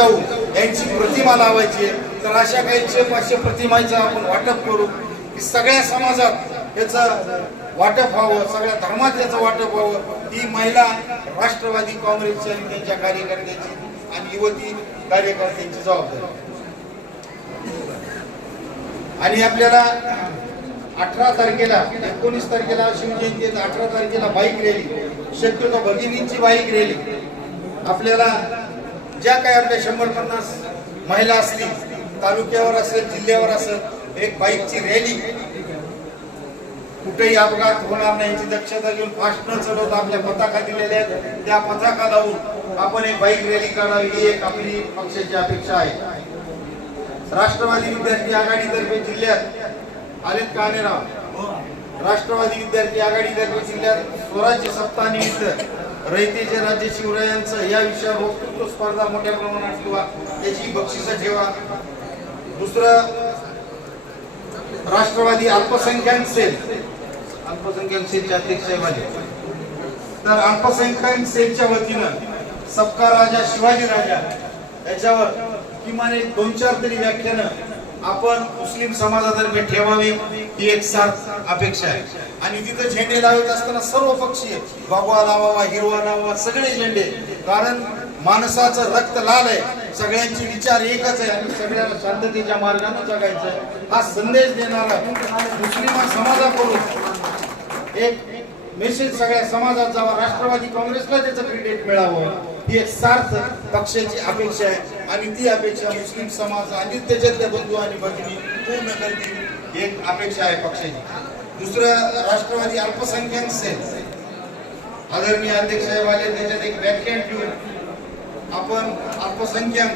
जाऊन यांची प्रतिमा लावायची आहे. तर अशा काही एकशे पाचशे प्रतिमाचं आपण वाटप करू की सगळ्या समाजात याचं वाटप व्हावं सगळ्या धर्मात याचं वाटप व्हावं. ही महिला राष्ट्रवादी काँग्रेसच्या आणि त्यांच्या कार्यकर्त्याची आणि युवती कार्यकर्त्यांची जबाबदारी. आणि आपल्याला अठरा तारखेला एकोणीस तारखेला शिवजयंती अठरा तारखेला बाईक रॅली शक्यतो भगिनींची बाईक रॅली. आपल्याला ज्या काही आपल्या शंभर पन्नास महिला असतील तालुक्यावर असेल जिल्ह्यावर असेल एक बाईकची रॅली कुठेही अपघात होणार नाही याची दक्षता घेऊन फास्ट न चालवता आपल्या पताका दिलेल्या आहेत. त्या पताका लावून आपण एक बाईक रॅली काढावी ही एक आपली पक्षाची अपेक्षा आहे. राष्ट्रवादी विद्यार्थी आघाडीतर्फे जिल्ह्यात आलेत कानेराव राष्ट्रवादी विद्यार्थी आघाडीतर्फे जिल्ह्यात स्वराज्य सप्ताहानिमित्त रयतेचे राज्य शिवरायांचं या विषयावर वक्तृत्व स्पर्धा मोठ्या प्रमाणात ठेवा याची बक्षिसं ठेवा दुसरं राष्ट्रवादी अल्पसंख्याक सेल अल्पसंख्याक सेलचे अध्यक्ष आहे माझे. तर अल्पसंख्याक सेलच्या वतीनं सबका राजा शिवाजी राजा याच्यावर किमान एक दोन चार तरी व्याख्यानं आपण मुस्लिम समाजातर्फे ठेवावी ही एक साथ अपेक्षा आहे. आणि तिथं झेंडे लावत असताना सर्व पक्षी भगवा लावावा हिरवा लावावा सगळे झेंडे. कारण माणसाचं रक्त लाल आहे. सगळ्यांचे विचार एकच आहे आणि सगळ्यांना शांततेच्या मार्गाने जगायचं. आहे. हा संदेश देणारा मुस्लिम समाजाकडून एक मेसेज सगळ्या समाजात जावा राष्ट्रवादी काँग्रेसला त्याचं क्रेडिट मिळावं. ही एक सार्थ पक्षाची अपेक्षा आहे. आणि ती अपेक्षा मुस्लिम समाज आणि त्याच्यातल्या बंधू आणि भगिनी पूर्ण करतील. एक अपेक्षा आहे पक्षाची. दुसरं राष्ट्रवादी अल्पसंख्याक सेल. आदरणीय अध्यक्ष साहेब आले त्याच्यात एक व्याख्यान ठेवून आपण अल्पसंख्याक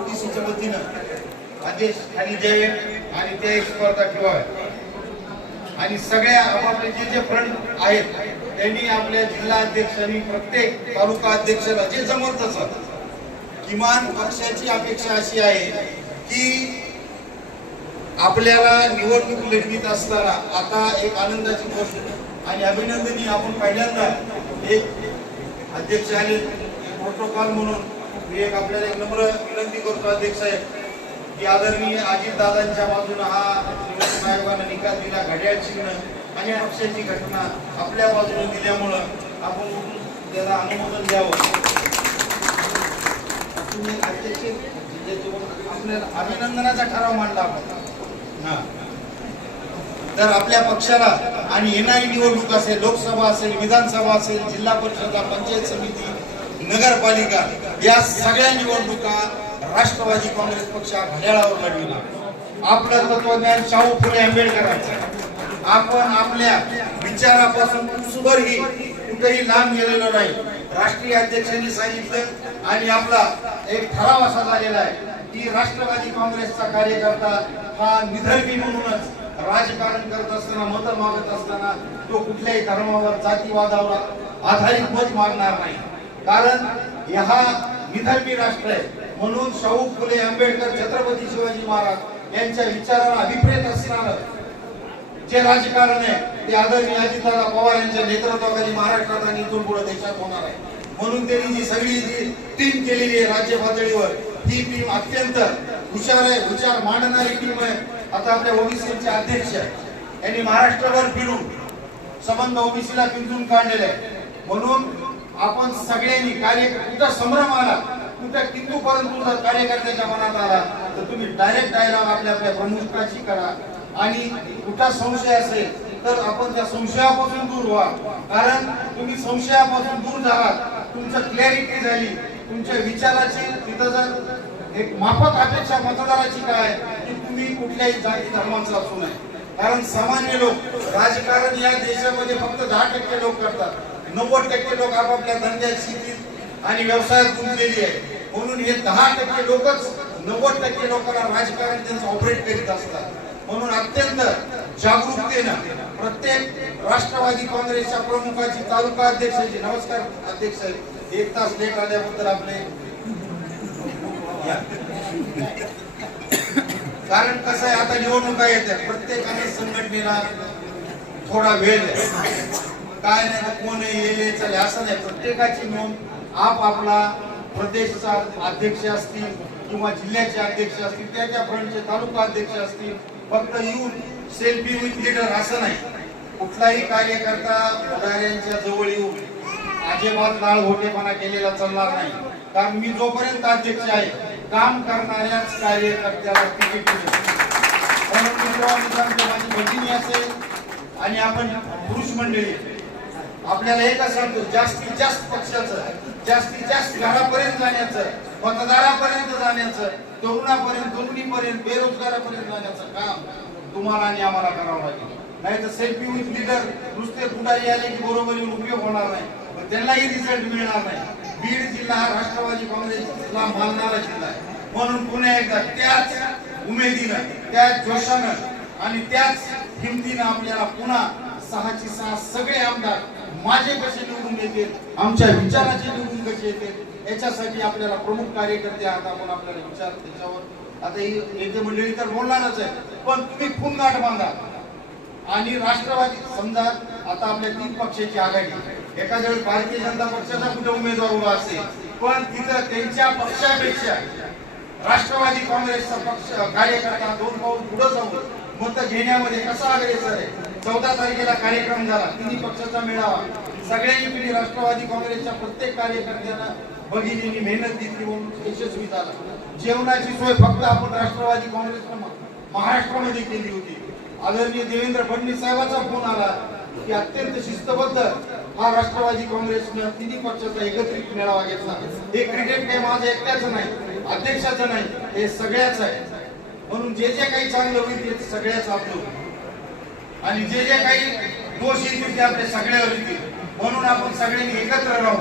ओबीसीच्या वतीनं आदेश खाली द्यावे आणि त्या एक स्पर्धा ठेवाव्या. आणि सगळ्या आपापले जे जे फ्रंट आहेत त्यांनी आपल्या जिल्हा अध्यक्षांनी प्रत्येक तालुका अध्यक्षाला जे जमत असत किमान पक्षाची अपेक्षा अशी आहे की आपल्याला निवडणूक लढवीत असताना आता एक आनंदाची गोष्ट. आणि अभिनंदनी आपण पहिल्यांदा एक अध्यक्ष आले प्रोटोकॉल म्हणून मी एक आपल्याला एक नम्र विनंती करतो अध्यक्ष साहेब की आदरणीय अजित दादांच्या बाजूने हा निवडणूक आयोगानं निकाल दिला घड्याळ चिन्ह आणि पक्षाची घटना आपल्या बाजूने दिल्यामुळं आपण त्याला अनुमोदन द्यावं. तुम्ही अध्यक्ष आपल्याला अभिनंदनाचा ठराव मांडला आपण. तर आपल्या पक्षाला आणि येणारी निवडणूक असेल लोकसभा असेल विधानसभा असेल जिल्हा परिषद पंचायत समिती नगरपालिका या सगळ्या निवडणुका राष्ट्रवादी काँग्रेस पक्ष घड्याळावर लढविला. आपलं तत्वज्ञान शाहू फुले आंबेडकरांचं आपण आपल्या विचारापासून कुसभरही कुठेही लांब गेलेलो नाही. राष्ट्रीय अध्यक्षांनी सांगितलं आणि आपला एक ठराव असा झालेला आहे की राष्ट्रवादी काँग्रेसचा कार्यकर्ता हा निधर्मी म्हणूनच राजकारण करत असताना मत मागत असताना तो कुठल्याही धर्मावर जातीवादावर आधारित मत मागणार नाही. कारण हा निधर्मी राष्ट्र आहे. म्हणून शाहू फुले आंबेडकर छत्रपती शिवाजी महाराज यांच्या विचाराला अभिप्रेत असणार जे राजकारण आहे ते आदरणीय अजितदादा पवार यांच्या नेतृत्वाखाली महाराष्ट्रात आणि इथून पुढे देशात होणार आहे. म्हणून त्यांनी जी सगळी जी टीम केलेली आहे राज्य पातळीवर ही टीम अत्यंत हुशार आहे विचार मांडणारी टीम आहे. आता आपल्या ओबीसीचे अध्यक्ष आहे. यांनी महाराष्ट्रभर फिरून संबंध ओबीसीला पिंजून काढलेले आहे म्हणून आपण सगळ्यांनी कार्य कुठं संभ्रम आला कुठं किंतू परंतु जर कार्यकर्त्याच्या मनात आला तर तुम्ही डायरेक्ट डायलॉग आपल्या आपल्या प्रमुखाशी करा. आणि कुठं संशय असेल तर आपण त्या संशयापासून दूर व्हा. कारण तुम्ही संशयापासून दूर झालात तुमचं क्लॅरिटी झाली तुमच्या विचाराची तिथं जर एक माफक अपेक्षा मतदाराची काय? की तुम्ही कुठल्याही जाती धर्माचा असू नये. कारण सामान्य लोक राजकारण या देशामध्ये फक्त दहा टक्के लोक करतात. नव्वद टक्के लोक आपापल्या धंद्यात शेतीत आणि व्यवसायात गुंतलेली आहे म्हणून हे दहा टक्के लोकच नव्वद टक्के लोकांना राजकारण त्यांचं ऑपरेट करीत असतात. म्हणून अत्यंत जागरूकतेनं प्रत्येक राष्ट्रवादी काँग्रेसच्या प्रमुखाची तालुका अध्यक्षाची नमस्कार अध्यक्ष एक तास लेट आल्याबद्दल आपले कारण कसं आहे आता निवडणुका येत प्रत्येकाने संघटनेला थोडा वेळ काय नाही कोण येले चले असं नाही. प्रत्येकाची नोंद आप आपला प्रदेशचा अध्यक्ष असतील किंवा जिल्ह्याचे अध्यक्ष असतील त्याच्या फ्रंटचे तालुका अध्यक्ष असतील फक्त येऊन सेल्फी विथ लिडर असं नाही. कुठलाही कार्यकर्ता पुढाऱ्यांच्या जवळ येऊन अजिबात लाळ घोटेपणा केलेला चालणार नाही. कारण मी जोपर्यंत अध्यक्ष आहे काम करणाऱ्याच कार्यकर्त्याला तिकीट मिळेल म्हणून मित्रांनो माझी भगिनी असेल आणि आपण पुरुष मंडळी आपल्याला एकच सांगतो जास्तीत जास्त पक्षाचं जास्तीत जास्त घरापर्यंत जाण्याचं मतदारापर्यंत जाण्याचं तरुणापर्यंत तरुणीपर्यंत बेरोजगारापर्यंत जाण्याचं काम तुम्हाला आणि आम्हाला करावं लागेल. नाही तर सेल्फी विथ लिडर नुसते कुठे आले की बरोबर उपयोग होणार नाही. त्यांनाही रिझल्ट मिळणार नाही. बीड जिल्हा हा राष्ट्रवादी काँग्रेसला मानणारा जिल्हा आहे. म्हणून पुन्हा एकदा त्याच उमेदीनं त्याच जोशानं आणि त्याच हिमतीनं आपल्याला पुन्हा सहाची सहा सगळे आमदार माझे कसे निवडून येतील आमच्या विचाराचे निवडून कसे येतील याच्यासाठी आपल्याला प्रमुख कार्यकर्ते आहात आपण आपल्याला विचार त्याच्यावर. आता ही नेते मंडळी तर बोलणारच आहे पण तुम्ही खून गाठ बांधा. आणि राष्ट्रवादी समजा आता आपल्या तीन पक्षाची आघाडी आहे. एखाद्या वेळी भारतीय जनता पक्षाचा कुठे उमेदवार उभा असेल पण तिथं त्यांच्या पक्षापेक्षा राष्ट्रवादी काँग्रेसचा पक्ष कार्यकर्ता दोन पाऊल पुढे जाऊन मत घेण्यामध्ये कसा अग्रेसर आहे? चौदा तारखेला कार्यक्रम झाला तिन्ही पक्षाचा मेळावा. सगळ्यांनी पिढी राष्ट्रवादी काँग्रेसच्या प्रत्येक कार्यकर्त्यांना भगिनींनी मेहनत घेतली म्हणून यशस्वी झाला. जेवणाची सोय फक्त आपण राष्ट्रवादी काँग्रेसनं महाराष्ट्रामध्ये केली होती. आदरणीय देवेंद्र फडणवीस साहेबांचा फोन आला. की अत्यंत शिस्तबद्ध हा राष्ट्रवादी काँग्रेसनं तिन्ही पक्षाचा एकत्रित मेळावा घेतला. हे क्रिकेट काही माझं एकट्याचं नाही अध्यक्षाचं नाही हे सगळ्याच आहे. म्हणून जे जे काही चांगलं होईल ते सगळ्याच आपलं आणि जे जे काही दोष येतील ते आपल्या सगळ्यावर येतील. म्हणून आपण सगळ्यांनी एकत्र राहू.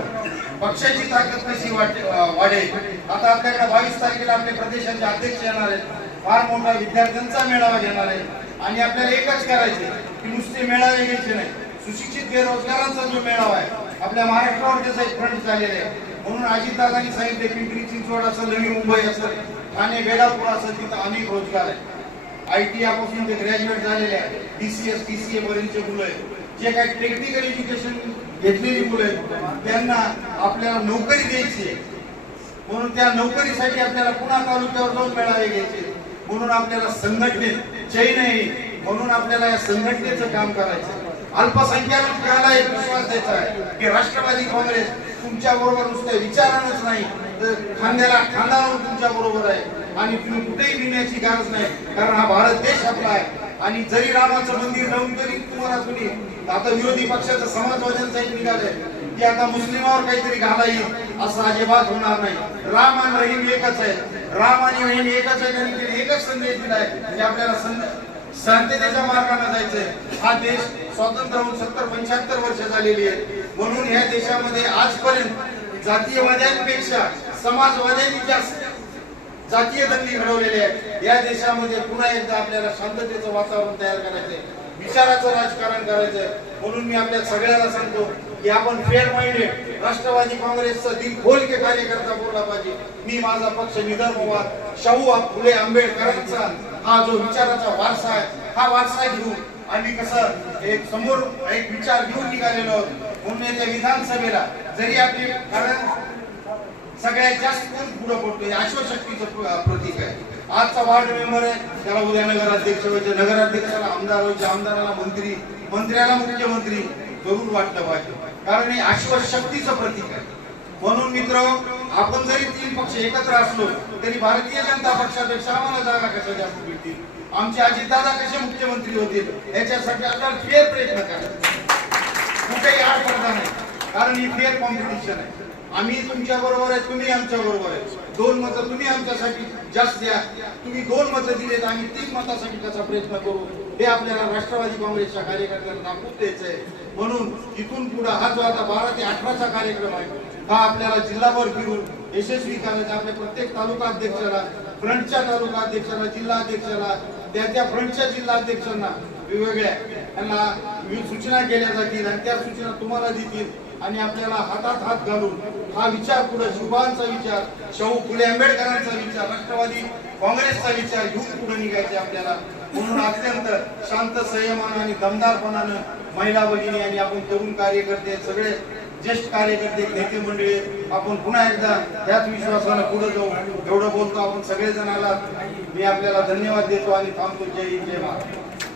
पक्षाची ताकद कशी वाट वाढेल? आता आपल्याकडे बावीस तारखेला आपले प्रदेशाचे अध्यक्ष येणार आहेत. फार मोठा विद्यार्थ्यांचा मेळावा घेणार आहे आणि आपल्याला एकच करायचे की नुसते मेळावे घ्यायचे नाही. सुशिक्षित बेरोजगारांचा जो मेळावा आहे आपल्या महाराष्ट्रावर त्याचा एक फ्रंट चाललेला आहे. म्हणून अजितदादांनी सांगितले पिंपरी चिंचवड असेल नवी मुंबई असेल ठाणे बेलापूर असेल तिथं अनेक रोजगार आहे. आय टी पासून ते ग्रॅज्युएट झालेले आहे. डीसीएस ए पर्यंतचे मुलं आहेत. जे काही टेक्निकल एज्युकेशन घेतलेली मुलं आहेत त्यांना आपल्याला नोकरी द्यायची आहे. म्हणून त्या नोकरीसाठी आपल्याला पुन्हा तालुक्यावर जाऊन मेळावे घ्यायचे म्हणून आपल्याला संघटनेत चैन आहे म्हणून आपल्याला या संघटनेचं काम करायचं अल्पसंख्याकाला एक विश्वास द्यायचा आहे की राष्ट्रवादी काँग्रेस तुमच्या बरोबर नुसतं विचारानच नाही तर खांद्याला खांदा लावून तुमच्या बरोबर आहे. आणि तुम्ही कुठेही भिण्याची गरज नाही कारण हा भारत देश आपला आहे. आणि जरी रामाचं मंदिर राहून तरी तुम्हाला तुम्ही आता विरोधी पक्षाचं समाजवाद्यांचा एक निघालंय की आता मुस्लिमावर काहीतरी घाला येईल असं अजिबात होणार नाही. राम आणि रहीम एकच आहे राम आणि वहिनी एकच आहे एकच संदेश दिलाय. म्हणजे आपल्याला शांततेच्या मार्गाने जायचंय. हा देश स्वातंत्र्य होऊन सत्तर पंच्याहत्तर वर्ष झालेली आहे. म्हणून ह्या देशामध्ये आजपर्यंत जातीयवाद्यांपेक्षा समाजवाद्यांनी जास्त जातीय दंगली घडवलेले आहेत. या देशामध्ये पुन्हा एकदा आपल्याला शांततेचं वातावरण तयार करायचंय. विचाराचं राजकारण करायचंय. म्हणून मी आपल्या सगळ्यांना सांगतो की आपण फेअर माइंडेड राष्ट्रवादी काँग्रेसचा दिल खोल के कार्यकर्ता बोलला पाहिजे मी माझा पक्ष निधर्मवाद शाहू फुले आंबेडकरांचा हा जो विचाराचा वारसा आहे हा वारसा घेऊन आम्ही कसं एक समोर एक विचार घेऊन निघालेलो आहोत. म्हणून विधानसभेला जरी आपली कारण सगळ्यात जास्त कोण पुढे पडतोय अश्वशक्तीचं प्रतीक आहे. आजचा वार्ड मेंबर आहे. त्याला उद्या नगराध्यक्ष व्हायचे. नगराध्यक्षाला आमदार व्हायचे. आमदाराला मंत्री मंत्र्याला मुख्यमंत्री जरूर वाटलं पाहिजे. कारण हे अश्वशक्तीचं प्रतीक आहे. म्हणून मित्र आपण जरी तीन पक्ष एकत्र असलो तरी भारतीय जनता पक्षापेक्षा आम्हाला जागा कशा जास्त मिळतील? आमचे अजितदादा कसे मुख्यमंत्री होतील? याच्यासाठी आपल्याला फेर प्रयत्न करायचा. कुठेही आठ पडता नाही. कारण ही फेअर कॉम्पिटिशन आहे. आम्ही तुमच्या बरोबर आहे तुम्ही आमच्या बरोबर आहे. दोन मतं तुम्ही आमच्यासाठी जास्त द्या. तुम्ही दोन मतं दिलेत आम्ही तीन मतासाठी त्याचा प्रयत्न करू. हे आपल्याला राष्ट्रवादी काँग्रेसच्या कार्यकर्त्यांना दाखवून द्यायचं आहे म्हणून इथून पुढे हा जो आता बारा ते अठराचा कार्यक्रम आहे हा आपल्याला जिल्हाभर फिरून यशस्वी करायचा. आपल्या प्रत्येक तालुका अध्यक्षाला फ्रंटच्या तालुका अध्यक्षाला जिल्हा अध्यक्षाला त्या त्या फ्रंटच्या जिल्हा अध्यक्षांना वेगवेगळ्या. त्यांना सूचना केल्या जातील आणि त्या सूचना तुम्हाला देतील. आणि आपल्याला हातात हात घालून हा विचार पुढे शुभांचा विचार शाहू फुले आंबेडकरांचा विचार राष्ट्रवादी काँग्रेसचा विचार घेऊन पुढे निघायचे आपल्याला. म्हणून अत्यंत शांत संयमानं आणि दमदारपणानं महिला भगिनी आणि आपण तरुण कार्यकर्ते सगळे ज्येष्ठ कार्यकर्ते नेते मंडळी आपण पुन्हा एकदा ह्याच विश्वासानं पुढे जाऊ. एवढं बोलतो आपण सगळे जणाला मी आपल्याला धन्यवाद देतो आणि थांबतो. जय हिंद जय महाराज